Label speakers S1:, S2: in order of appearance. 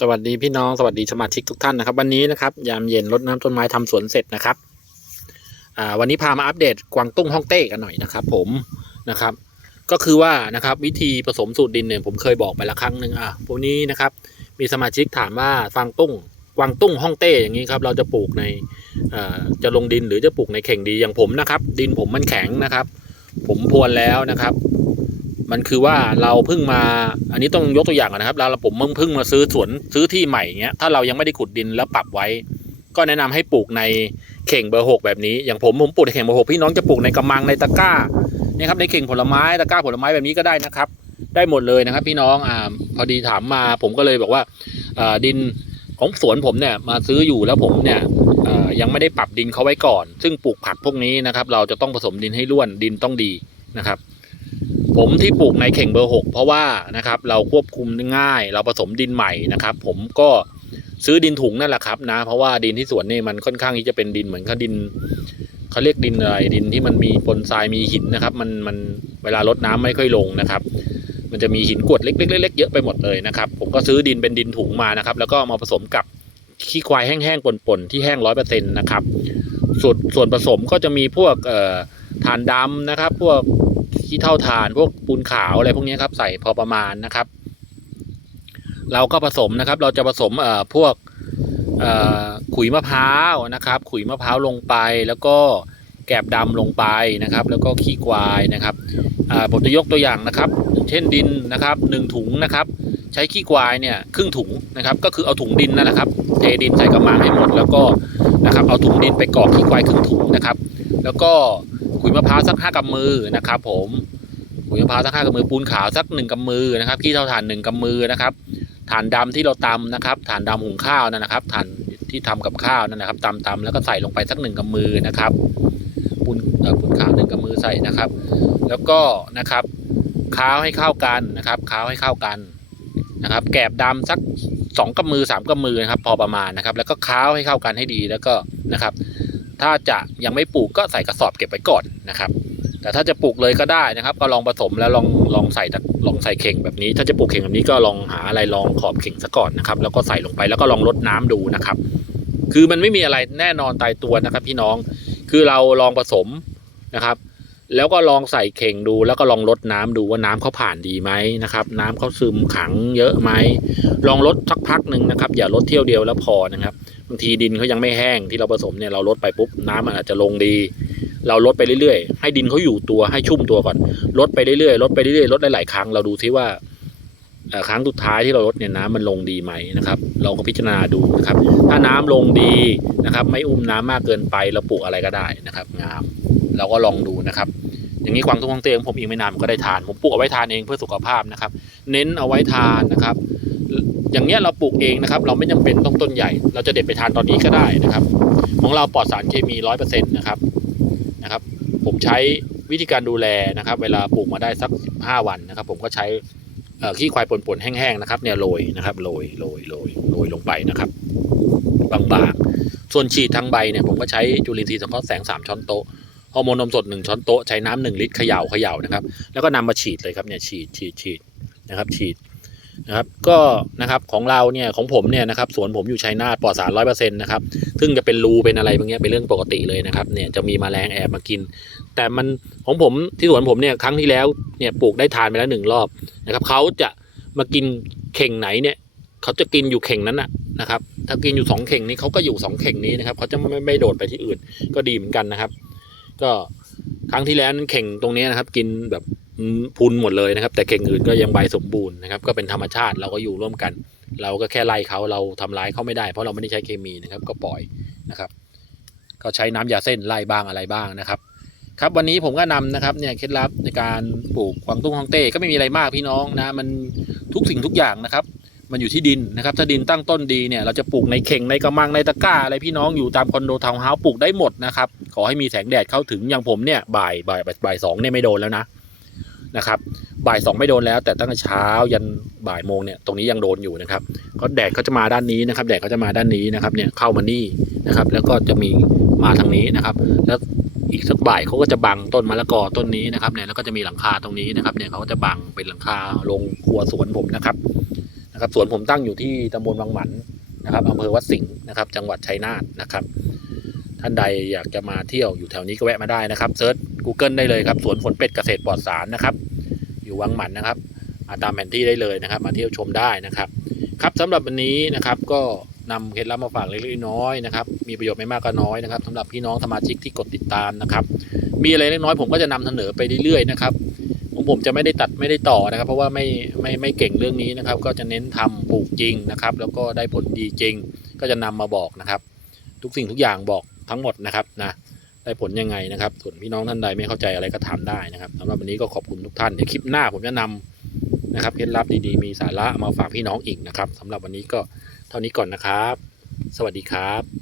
S1: สวัสดีพี่น้องสวัสดีสมาชิกทุกท่านนะครับ วันนี้นะครับยามเย็นรดน้ำต้นไม้ทำสวนเสร็จนะครับอ่าวันนี้พามาอัปเดตกวางตุ้งฮ่องเต้กันหน่อยนะครับ ผมนะครับ ก็คือว่านะครับวิธีผสมสูตรดินเนี่ยผมเคยบอกไปละครั้งหนึ่งอะวันนี้นะครับ มีสมาชิกถามว่าฟางตุ้งกวางตุ้งฮ่องเต้อย่างนี้ครับ เราจะปลูกในอ่อจะลงดินหรือจะปลูกในเข่งดีอย่างผมนะครับ ดินผมมันแข็งนะครับ ผมพรวนแล้วนะครับ มันคือว่าเราเพิ่งมา อันนี้ต้องยกตัวอย่างก่อนนะครับเราผมเพิ่งมาซื้อสวนซื้อที่ใหม่เงี้ยถ้าเรายังไม่ได้ขุดดินแล้วปรับไว้ ก็แนะนำให้ปลูกในเข่งเบอร์หกแบบนี้อย่างผมผมปลูกในเข่งเบอร์หกพี่น้องจะปลูกในกระมังในตะกร้าเนี่ยครับในเข่งผลไม้ตะกร้าผลไม้แบบนี้ก็ได้นะครับ ได้หมดเลยนะครับ พี่น้องอ่าพอดีถามมาผมก็เลยบอกว่าอ่าดินของสวนผมเนี่ยมาซื้ออยู่แล้วผมเนี่ยอ่ายังไม่ได้ปรับดินเขาไว้ก่อน ซึ่งปลูกผักพวกนี้นะครับ เราจะต้องผสมดินให้ร่วนดินต้องดีนะครับ ผมที่ปลูกในเข่งเบอร์หกเพราะว่านะครับเราควบคุมง่าย เราผสมดินใหม่นะครับ ผมก็ซื้อดินถุงนั่นแหละครับนะเพราะว่าดินที่สวนนี่มันค่อนข้างที่จะเป็นดินเหมือนกับดินเขาเรียกดินอะไรดินที่มันมีปนทรายมีหินนะครับ มันมันเวลารดน้ำไม่ค่อยลงนะครับ มันจะมีหินกรวดเล็กๆๆเยอะไปหมดเลยนะครับผมก็ซื้อดินเป็นดินถุงมานะครับ แล้วก็มาผสมกับขี้ควายแห้งๆป่นๆที่แห้งร้อยเปอร์เซ็นต์นะครับส่วนส่วนผสมก็จะมีพวกเอ่อถ่านดำนะครับ พวก ขี้เท่าฐานพวกปูนขาวอะไรพวกนี้ครับ ใส่พอประมาณนะครับ เราก็ผสมนะครับ เราจะผสมเอ่อพวกเอ่อขุยมะพร้าวนะครับ ขุยมะพร้าวลงไปแล้วก็แกบดำลงไปนะครับ แล้วก็ขี้ควายนะครับอ่าผมจะยกตัวอย่างนะครับ เช่นดินนะครับหนึ่งถุงนะครับ ใช้ขี้ควายเนี่ยครึ่งถุงนะครับ ก็คือเอาถุงดินนั่นแหละครับ เทดินใส่กระมังให้หมดแล้วก็นะครับ เอาถุงดินไปกรอกขี้ควายครึ่งถุงนะครับ แล้วก็ ขุยมะพร้าวสักห้ากำมือนะครับผมขุยมะพร้าวสักห้ากำมือปูนขาวสักหนึ่งกำมือนะครับขี้เท่าถ่านหนึ่งกำมือนะครับถ่านดำที่เราตำนะครับถ่านดำหุงข้าวนั่นนะครับถ่านที่ทำกับข้าวนั่นนะครับตำตำแล้วก็ใส่ลงไปสักหนึ่งกำมือนะครับปูนปูนขาวหนึ่งกำมือใส่นะครับ แล้วก็นะครับค้าวให้เข้ากันนะครับค้าวให้เข้ากันนะครับ แกบดำสักสองกำมือสามกำมือนะครับ พอประมาณนะครับ แล้วก็ค้าวให้เข้ากันให้ดีแล้วก็นะครับ ถ้าจะยังไม่ปลูกก็ใส่กระสอบเก็บไว้ก่อนนะครับ แต่ถ้าจะปลูกเลยก็ได้นะครับ ก็ลองผสมแล้วลองลองใส่ลองใส่เข่งแบบนี้ ถ้าจะปลูกเข่งแบบนี้ก็ลองหาอะไรลองขอบเข่งซะก่อนนะครับ แล้วก็ใส่ลงไปแล้วก็ลองลดน้ำดูนะครับ คือมันไม่มีอะไรแน่นอนตายตัวนะครับ พี่น้องคือเราลองผสมนะครับ แล้วก็ลองใส่เข่งดูแล้วก็ลองลดน้ำดูว่าน้ำเขาผ่านดีไหมนะครับ น้ำเขาซึมขังเยอะไหมลองลดสักพักหนึ่งนะครับ อย่าลดเที่ยวเดียวแล้วพอนะครับบางทีดินเขายังไม่แห้งที่เราผสมเนี่ยเราลดไปปุ๊บน้ำมันอาจจะลงดี เราลดไปเรื่อยๆ ให้ดินเขาอยู่ตัวให้ชุ่มตัวก่อนลดไปเรื่อยๆลดไปเรื่อยๆลดหลายๆครั้งเราดูซิว่า ครั้งสุดท้ายที่เราลดเนี่ยน้ำมันลงดีไหมนะครับ เราก็พิจารณาดูนะครับ ถ้าน้ำลงดีนะครับ ไม่อุ้มน้ำมากเกินไปเราปลูกอะไรก็ได้นะครับ งามเราก็ลองดูนะครับ อย่างนี้กวางตุ้งฮ่องเต้ของผมอีกไม่นานก็ได้ทานผมปลูกเอาไว้ทานเองเพื่อสุขภาพนะครับ เน้นเอาไว้ทานนะครับ อย่างเนี้ยเราปลูกเองนะครับ เราไม่จำเป็นต้องต้นใหญ่ เราจะเด็ดไปทานตอนนี้ก็ได้นะครับ ของเราปลอดสารเคมีร้อยเปอร์เซ็นต์นะครับนะครับ ผมใช้วิธีการดูแลนะครับ เวลาปลูกมาได้สักสิบห้าวันนะครับ ผมก็ใช้ ขี้ควายป่นๆแห้งๆนะครับเนี่ยโรยนะครับโรยโรยโรยโรยลงไปนะครับบางๆ ส่วนฉีดทางใบเนี่ยผมก็ใช้จุลินทรีย์สังเคราะห์แสงสามช้อนโต๊ะฮอร์โมนนมสดหนึ่งช้อนโต๊ะใช้น้ำหนึ่งลิตรเขย่าเขย่านะครับ แล้วก็นำมาฉีดเลยครับเนี่ยฉีดฉีดฉีดนะครับ ฉีด นะครับก็นะครับของเราเนี่ยของผมเนี่ยนะครับสวนผมอยู่ชัยนาทปลอดสารร้อยเปอร์เซ็นต์นะครับซึ่งจะเป็นรูเป็นอะไรบางอย่างเป็นเรื่องปกติเลยนะครับเนี่ยจะมีแมลงแอบมากิน แต่มันของผมที่สวนผมเนี่ยครั้งที่แล้วเนี่ยปลูกได้ทานไปแล้วหนึ่งรอบนะครับเขาจะมากินเข่งไหนเนี่ยเขาจะกินอยู่เข่งนั้นนะนะครับถ้ากินอยู่สองเข่งนี้เขาก็อยู่สองเข่งนี้นะครับเขาจะไม่ไม่โดดไปที่อื่นก็ดีเหมือนกันนะครับ ก็ครั้งที่แล้วนั้นเข่งตรงนี้นะครับ กินแบบ พุนหมดเลยนะครับ แต่เข่งอื่นก็ยังใบสมบูรณ์นะครับก็เป็นธรรมชาติเราก็อยู่ร่วมกัน เราก็แค่ไล่เขาเราทำร้ายเขาไม่ได้ เพราะเราไม่ได้ใช้เคมีนะครับก็ปล่อยนะครับก็ใช้น้ำยาเส้นไล่บ้างอะไรบ้างนะครับครับวันนี้ผมก็นำนะครับเนี่ยเคล็ดลับในการปลูกกวางตุ้งฮองเต้ก็ไม่มีอะไรมากพี่น้องนะมันทุกสิ่งทุกอย่างนะครับ มันอยู่ที่ดินนะครับ ถ้าดินตั้งต้นดีเนี่ยเราจะปลูกในเข่งในกระมังในตะกร้าอะไรพี่น้องอยู่ตามคอนโดทาวน์เฮาส์ปลูกได้หมดนะครับขอให้มีแสงแดดเข้าถึงอย่างผมเนี่ยบ่ายบ่ายบ่ายบ่ายสองเนี่ยไม่โดนแล้วนะ นะครับบ่ายสองไม่โดนแล้ว แต่ตั้งแต่เช้ายันบ่ายโมงเนี่ยตรงนี้ยังโดนอยู่นะครับก็แดดเขาจะมาด้านนี้นะครับ แดดเขาจะมาด้านนี้นะครับเนี่ยเข้ามานี่นะครับ แล้วก็จะมีมาทางนี้นะครับ แล้วอีกสักบ่ายเขาก็จะบังต้นมะละกอต้นนี้นะครับเนี่ยแล้วก็จะมีหลังคาตรงนี้นะครับเนี่ยเขาก็จะบังเป็นหลังคาลงครัวสวนผมนะครับนนะครับสวนผมตั้งอยู่ที่ตำบลวังหมันนะครับอำเภอวัดสิงห์นะครับ จังหวัดชัยนาทนะครับ ท่านใดอยากจะมาเที่ยวอยู่แถวนี้ก็แวะมาได้นะครับเซิร์ช Google ได้เลยครับสวนฝนเป็ดเกษตรปลอดสารนะครับ อยู่วังหมันนะครับมาตามแผนที่ได้เลยนะครับ มาเที่ยวชมได้นะครับ ครับสำหรับวันนี้นะครับก็นำเคล็ดลับมาฝากเล็กๆน้อยๆนะครับ มีประโยชน์ไม่มากก็น้อยนะครับสำหรับพี่น้องสมาชิกที่กดติดตามนะครับ มีอะไรเล็กน้อยผมก็จะนำเสนอไปเรื่อยๆนะครับของผมจะไม่ได้ตัดไม่ได้ต่อนะครับ เพราะว่าไม่ไม่ไม่เก่งเรื่องนี้นะครับ ก็จะเน้นทำปลูกจริงนะครับ แล้วก็ได้ผลดีจริง ก็จะนำมาบอกนะครับ ทุกสิ่งทุกอย่างบอกทั้งหมดนะครับนะ ได้ผลยังไงนะครับ ส่วนพี่น้องท่านใดไม่เข้าใจอะไรก็ถามได้นะครับสำหรับวันนี้ก็ขอบคุณทุกท่านเดี๋ยวคลิปหน้าผมจะนำนะครับเคล็ดลับดีๆมีสาระมาฝากพี่น้องอีกนะครับสำหรับวันนี้ก็เท่านี้ก่อนนะครับ สวัสดีครับ